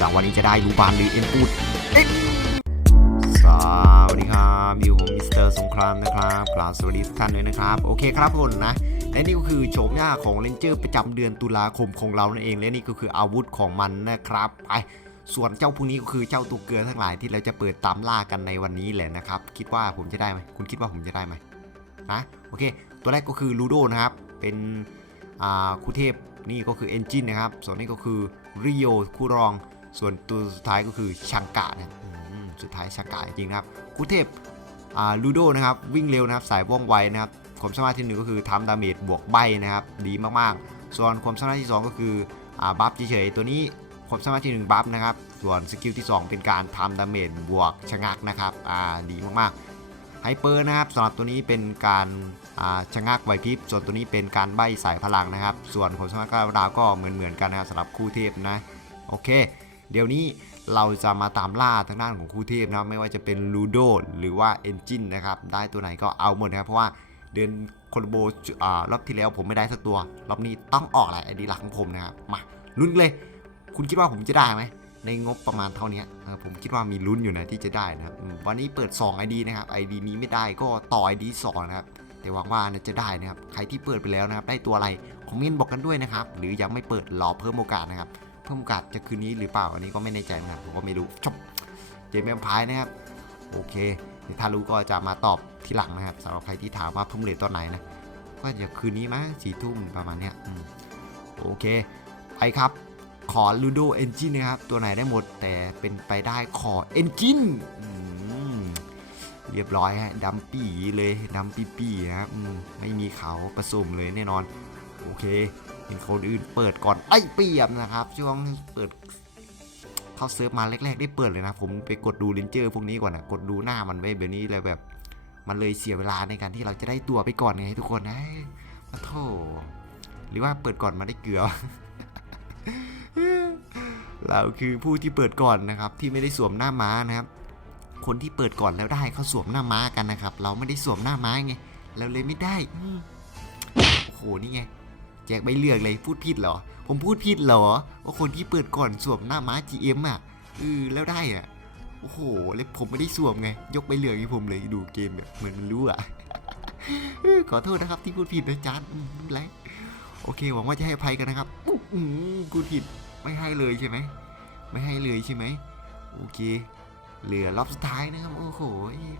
จากวันนี้จะได้รูบานหรือเอ็นปูดสวัสดีครับอยู่ผมมิสเตอร์สงครามนะครับกราบสวัสดีทุกท่านด้วยนะครับ โอเคครับทุกคนนะ และนี่ก็คือโฉมหน้าของเลนเจอร์ประจำเดือนตุลาคมของเรานั่นเอง และนี่ก็คืออาวุธของมันนะครับไปส่วนเจ้าพวกนี้ก็คือเจ้าตัวเกลือทั้งหลายที่เราจะเปิดตามล่ากันในวันนี้แหละนะครับ คิดว่าผมจะได้ไหมคุณคิดว่าผมจะได้ไหมนะโอเค ตัวแรกก็คือลูโดนะครับ เป็นอ่าคู่เทพนี่ก็คือเอนจินนะครับ ส่วนนี้ก็คือริโอคู่รอง ส่วนตัวสุดท้ายก็คือชังกะนะสุดท้ายชังกะจริงนะครับคู่เทพอ่าลูโดนะครับวิ่งเร็วนะครับสายว่องไวนะครับความสามารถที่หนึ่งก็คือทำดาเมจบวกใบนะครับดีมากๆ ส่วนความสามารถที่ 2 ก็คืออ่าบัฟเฉยๆตัวนี้ความสามารถที่1บัฟนะครับส่วนสกิลที่ 2 เป็นการทำดาเมจบวกชะงักนะครับอ่าดีมากๆไฮเปอร์นะครับสำหรับตัวนี้เป็นการอ่าชะงักไหวพริบส่วนตัวนี้เป็นการใบสายพลังนะครับ ส่วนความสามารถก้าวดาวก็เหมือนๆกันนะครับสำหรับคู่เทพนะโอเค เดี๋ยวนี้เราจะมาตามล่าทางด้านของคู่เทพนะครับไม่ว่าจะเป็นลูโดหรือว่าเอนจินนะครับได้ตัวไหนก็เอาหมดนะครับเพราะว่าเดือนโคลโบรอบที่แล้วผมไม่ได้สักตัว รอบนี้ต้องออกแหละไอดีหลักของผมนะครับมาลุ้นเลย คุณคิดว่าผมจะได้ไหมในงบประมาณเท่านี้ผมคิดว่ามีลุ้นอยู่นะที่จะได้นะครับวันนี้เปิด 2 ID นะครับ ID นี้ไม่ได้ก็ต่อ ID 2 นะครับแต่หวังว่าน่าจะได้นะครับ ใครที่เปิดไปแล้วนะครับ ได้ตัวอะไรคอมเมนต์บอกกันด้วยนะครับ หรือยังไม่เปิดรอเพิ่มโอกาสนะครับ เพิ่มโอกาสจะคืนนี้หรือเปล่าอันนี้ก็ไม่แน่ใจนะครับผมก็ไม่รู้จบเจมส์แอมพายนะครับโอเคถ้ารู้ก็จะมาตอบทีหลังนะครับสำหรับใครที่ถามว่าเพิ่งเลทตอนไหนนะก็จะคืนนี้มั้งสี่ทุ่มประมาณเนี้ยโอเคไปครับขอ Ludo Engine นะครับ ตัวไหนได้หมดแต่เป็นไปได้ขอ Engine อืมเรียบร้อยฮะดัมปี้เลยดัมปี้ปี้นะครับไม่มีเขาผสมเลยแน่นอน โอเค เห็นคนอื่นเปิดก่อนไอ้เปียบนะครับช่วงเปิดเข้าเซิร์ฟมาแรกๆได้เปิดเลยนะ ผมไปกดดูเลนเจอร์พวกนี้ก่อนนะกดดูหน้ามันไว้แบบนี้เลยแบบ มันเลยเสียเวลาในการที่เราจะได้ตัวไปก่อนไงทุกคนนะพระโถหรือว่าเปิดก่อนมาได้เกลือเราคือผู้ที่เปิดก่อนนะครับ ที่ไม่ได้สวมหน้าม้านะครับ คนที่เปิดก่อนแล้วได้เขาสวมหน้าม้ากันนะครับ เราไม่ได้สวมหน้าม้าไงเราเลยไม่ได้โอ้โหนี่ไง แจกใบเลือกเลยพูดผิดเหรอ ผมพูดผิดเหรอว่าคนที่เปิดก่อนสวมหน้าม้า GM อะเออแล้วได้อะโอ้โหแล้วผมไม่ได้สวมไง ยกใบเหลืองให้ผมเลยดูเกมแบบเหมือนมันรู้อะขอโทษนะครับที่พูดผิดนะจ๊ะไม่เป็นไรโอเคหวังว่าจะให้อภัยกันนะครับพูดผิดไม่ให้เลยใช่ไหมไม่ให้เลยใช่ไหมโอเค เหลือรอบสุดท้ายนะครับ โอ้โห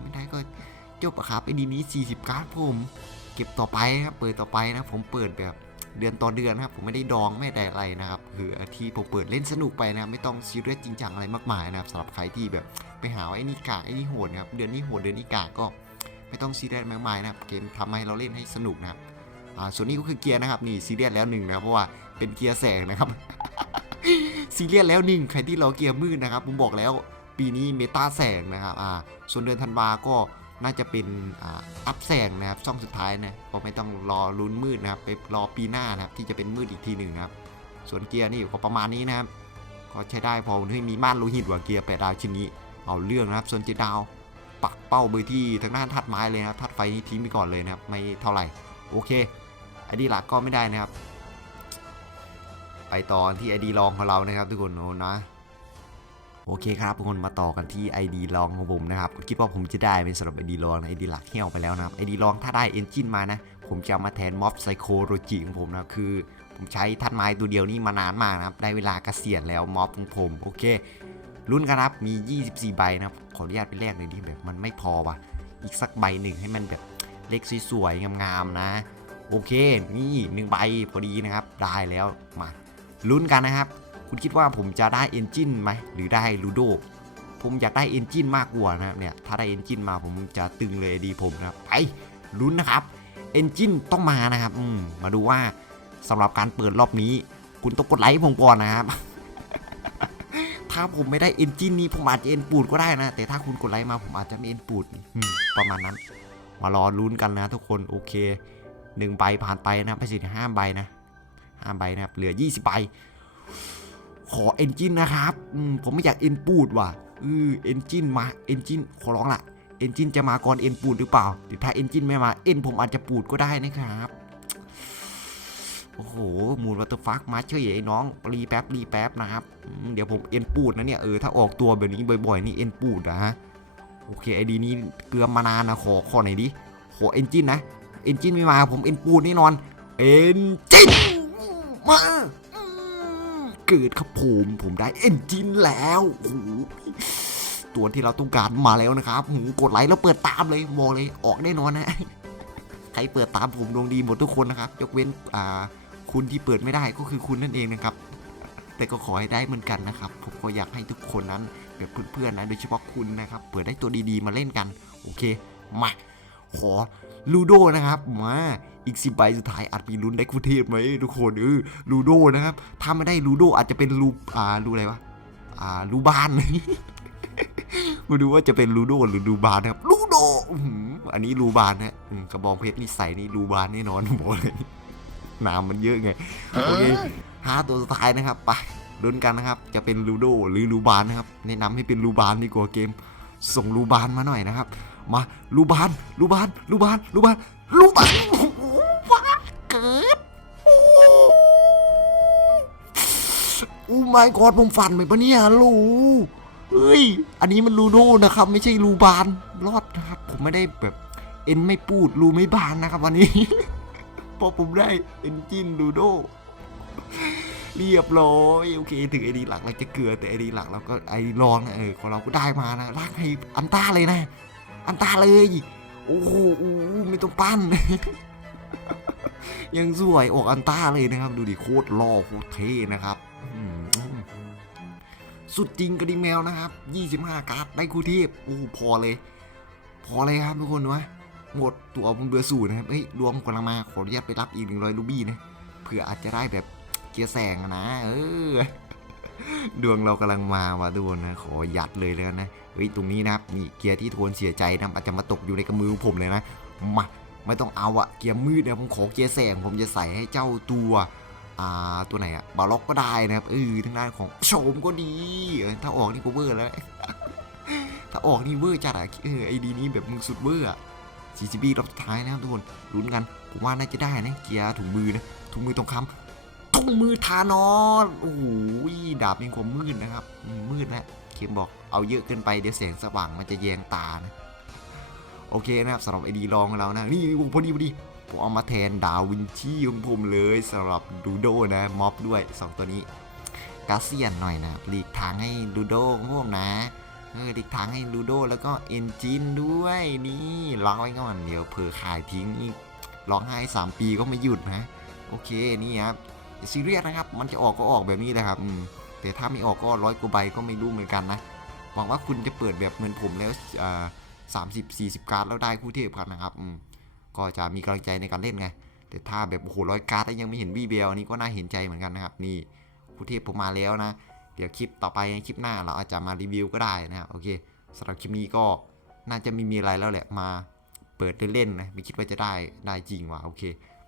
ไม่ได้ก็จบอะครับไอ้ดีนี้ 40 การ์ดผม เก็บต่อไปนะครับเปิดต่อไปนะ ผมเปิดแบบ เดือนต่อเดือนนะครับผมไม่ได้ดองไม่ได้อะไรนะครับคือที่ผมเปิดเล่นสนุกไปนะครับไม่ต้องซีเรียสจริงจังอะไรมากมายนะครับสำหรับใครที่แบบไปหาไอ้นี่กากไอ้นี่โหดนะครับเดือนนี้โหดเดือนนี้กากก็ไม่ต้องซีเรียสมากมายนะครับเกมทำให้เราเล่นให้สนุกนะครับอ่าส่วนนี้ก็คือเกียร์นะครับนี่ซีเรียสแล้วหนึ่งนะเพราะว่าเป็นเกียร์แสงนะครับซีเรียสแล้วหนึ่งใครที่รอเกียร์มืดนะครับผมบอกแล้วปีนี้เมตาแสงนะครับอ่าส่วนเดือนธันวาก็ น่าจะเป็นอัพแสงนะครับช่องสุดท้ายนะก็ไม่ต้องรอลุ้นมืดนะครับไปรอปีหน้านะครับที่จะเป็นมืดอีกทีหนึ่งนะครับ ส่วนเกียร์นี่ก็ประมาณนี้นะครับก็ใช้ได้พอที่มีม่านโลหิตกว่าเกียร์แปดดาวชิ้นนี้เอาเรื่องนะครับส่วนเจ็ดดาว ปักเป้าไปที่ทางด้านทัดไม้เลยนะครับทัดไฟนี้ทิ้งไปก่อนเลยนะครับไม่เท่าไหร่โอเคไอดีหลักก็ไม่ได้นะครับ ไปต่อที่ไอดีรองของเรานะครับทุกคนโน้นนะ โอเคครับทุกคนมาต่อกันที่ ID ลองของผมนะครับคิดว่าผมจะได้เป็นสำหรับ ID ลองนะ ID หลักเหี่ยวไปแล้วนะครับ ID ลองถ้าได้ Engine มานะ ผมจะมาแทนม็อบไซโคโรจิของผมนะคือ ผมใช้ทัดไม้ตัวเดียวนี่มานานมากนะครับได้เวลาเกษียณแล้วม็อบของผมโอเครุ่นกันครับมี 24 ใบนะครับขออนุญาตไปแลกเลยดิแบบมันไม่พอว่ะ อีกสักใบหนึ่งให้มันแบบเล็กสวยๆงามๆนะ โอเค นี่หนึ่งใบพอดีนะครับ ได้แล้วมาลุ้นกันนะครับ คุณคิดว่าผมจะได้เอนจินไหมหรือได้ลูโดผมอยากได้เอนจินมากกว่านะครับเนี่ยถ้าได้เอนจินมาผมจะตึงเลยดีผมนะครับไปลุ้นนะครับเอนจินต้องมานะครับอืมมาดูว่าสำหรับการเปิดรอบนี้ คุณต้องกดไลค์ผมก่อนนะครับ ถ้าผมไม่ได้เอนจินนี้ผมอาจจะเอนปูดก็ได้นะ แต่ถ้าคุณกดไลค์มาผมอาจจะไม่เอนปูดประมาณนั้น มารอลุ้นกันนะ ทุกคนโอเคหนึ่งใบผ่านไปนะไปสิห้าใบนะห้าใบนะครับเหลือ20ใบ ขอเอนจินนะครับอผมไม่อยากเอ็นปูดว่ะเออเอนจินมาเอนจินขอร้องละเอนจินจะมาก่อนเอ็นปูดหรือเปล่าหรือถ้าเอนจินไม่มาเอ็นผมอาจจะปูดก็ได้นะครับโอ้โห มูนวัตฟักมาเฉยไอ้น้องรีแป๊บรีแป๊บนะครับ เดี๋ยวผมเอ็นปูดนะเนี่ย เออ ถ้าออกตัวแบบนี้บ่อยๆ นี่เอ็นปูดนะฮะ โอเคไอดีนี้เกลือมานานนะ ขอ ขอหน่อยดิ ขอเอนจินนะ เอนจินไม่มา ผมเอ็นปูดแน่นอน เอนจินมา เกิดครับผม ผมได้เอนจินแล้วโอ้โหตัวที่เราต้องการมาแล้วนะครับหูกดไลค์แล้วเปิดตามเลยบอกเลยออกแน่นอนนะใครเปิดตามผมดวงดีหมดทุกคนนะครับ ยกเว้นอ่าคุณที่เปิดไม่ได้ก็คือคุณนั่นเองนะครับ แต่ก็ขอให้ได้เหมือนกันนะครับ ผมก็อยากให้ทุกคนนั้นแบบเพื่อนๆนะโดยเฉพาะคุณนะครับ เปิดได้ตัวดีๆมาเล่นกัน โอเค มา ขอ ลูโดนะครับมาอีกสิบใบสุดท้ายอาจมีลุ้นได้คุเทพไหมทุกคนเออลูโดนะครับถ้าไม่ได้ลูโดอาจจะเป็นลูอ่าลูอะไรวะอ่าลูบานมาดูว่าจะเป็นลูโดหรือลูบานนะครับลูโดอื้อหืออันนี้ลูบานนะอืมกระบองเพชรนี่ใส่นี่ลูบานแน่นอนบอกเลยน้ำมันเยอะไงโอเคห้าตัวสุดท้ายนะครับไปลุ้นกันนะครับ จะเป็นลูโดหรือลูบานนะครับแนะนำให้เป็นลูบานดีกว่าเกม ส่งลูบานมาหน่อยนะครับ มาลูบานลูบานลูบานลูบานลูบานโอ้โหว้าเกิดโอ้โอ้ไม่กอดผมฝันไปปะเนี่ยลูเฮ้ย อันนี้มันลูโดนะครับ ไม่ใช่ลูบานรอดนะครับ ผมไม่ได้แบบ เอ็นไม่ปูดลูไม่บานนะครับ วันนี้เพราะผมได้เอ็นจินลูโดเรียบร้อยโอเคถึงไอดีหลักเราจะเกลือแต่ไอดีหลักเราก็ไอดีรองนะเออของเราก็ได้มานะลากให้อันต้าเลยนะ อันตาเลย โอ้โหไม่ต้องปั้น ยังสวยออกอันต้าเลยนะครับ ดูดิโคตรหล่อโคตรเท่นะครับสุดจริงกระดิ่งแมวนะครับ 25 การ์ดได้คู่เทพโอ้โหพอเลย พอเลยครับทุกคนวะหมดตัวผมเบือสูนะครับเฮ้ยรวมกำลังมาขออนุญาตไปรับอีก100รูบี้นะเผื่ออาจจะได้แบบเกียร์แสงอะนะ เออ ดวงเรากำลังมาว่ะทุกคนนะ ขอยัดเลยแล้วนะเฮ้ยตรงนี้นะครับนี่เกียร์ที่โทนเสียใจนะอาจจะมาตกอยู่ในกำมือผมเลยนะมาไม่ต้องเอาอะเกียร์มืดเนี่ยผมขอเกียร์แสงผมจะใส่ให้เจ้าตัวอ่าตัวไหนอะบาล็อกก็ได้นะครับเออทางด้านของโฉมก็ดี ถ้าออกนี่ก็เวอร์แล้ว ถ้าออกนี่เวอร์จัดอะเออไอดีนี้แบบมึงสุดเวอร์อะ CCB รอบสุดท้ายนะครับทุกคนลุ้นกันผมว่าน่าจะได้นะเกียร์ถุงมือนะถุงมือทองคำ ถุงมือทานอสโอ้โหดาบยังความมืดนะครับอืมมืดนะเคมบอกเอาเยอะเกินไปเดี๋ยวแสงสว่างมันจะแยงตานะโอเคนะครับสำหรับไอดีลองเรานะนี่พอดีพอดีผมเอามาแทนดาวินชีของผมเลยสำหรับดูโดนะม็อบด้วย 2 ตัวนี้กาเซียนหน่อยนะหลีกทางให้ดูโดของผมนะเออหลีกทางให้ดูโดแล้วก็เอนจินด้วยนี่ล็อกไว้ก่อนเดี๋ยวเผลอขายทิ้งนี่ร้องไห้3ปีก็ไม่หยุดนะ โอเคนี่ครับ ซีเรียสนะครับ มันจะออกก็ออกแบบนี้แหละครับแต่ถ้าไม่ออกก็ร้อยกว่าใบก็ไม่รู้เหมือนกันนะหวังว่าคุณจะเปิดแบบเหมือนผมแล้วสามสิบสี่สิบการ์ดแล้วได้คู่เทพกันนะครับก็จะมีกำลังใจในการเล่นไงแต่ถ้าแบบโอ้โหร้อยการ์ดแล้วยังไม่เห็นวีเบลอันนี้ก็น่าเห็นใจเหมือนกันนะครับนี่คู่เทพผมมาแล้วนะ เดี๋ยวคลิปต่อไปคลิปหน้าเราอาจจะมารีวิวก็ได้นะครับโอเคสำหรับคลิปนี้ก็น่าจะไม่มีอะไรแล้วแหละมาเปิดเล่นๆนะไม่คิดว่าจะได้ได้จริงว่ะโอเค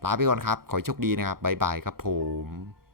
ลาไปก่อนครับ ขอโชคดีนะครับ บ๊ายบายครับผม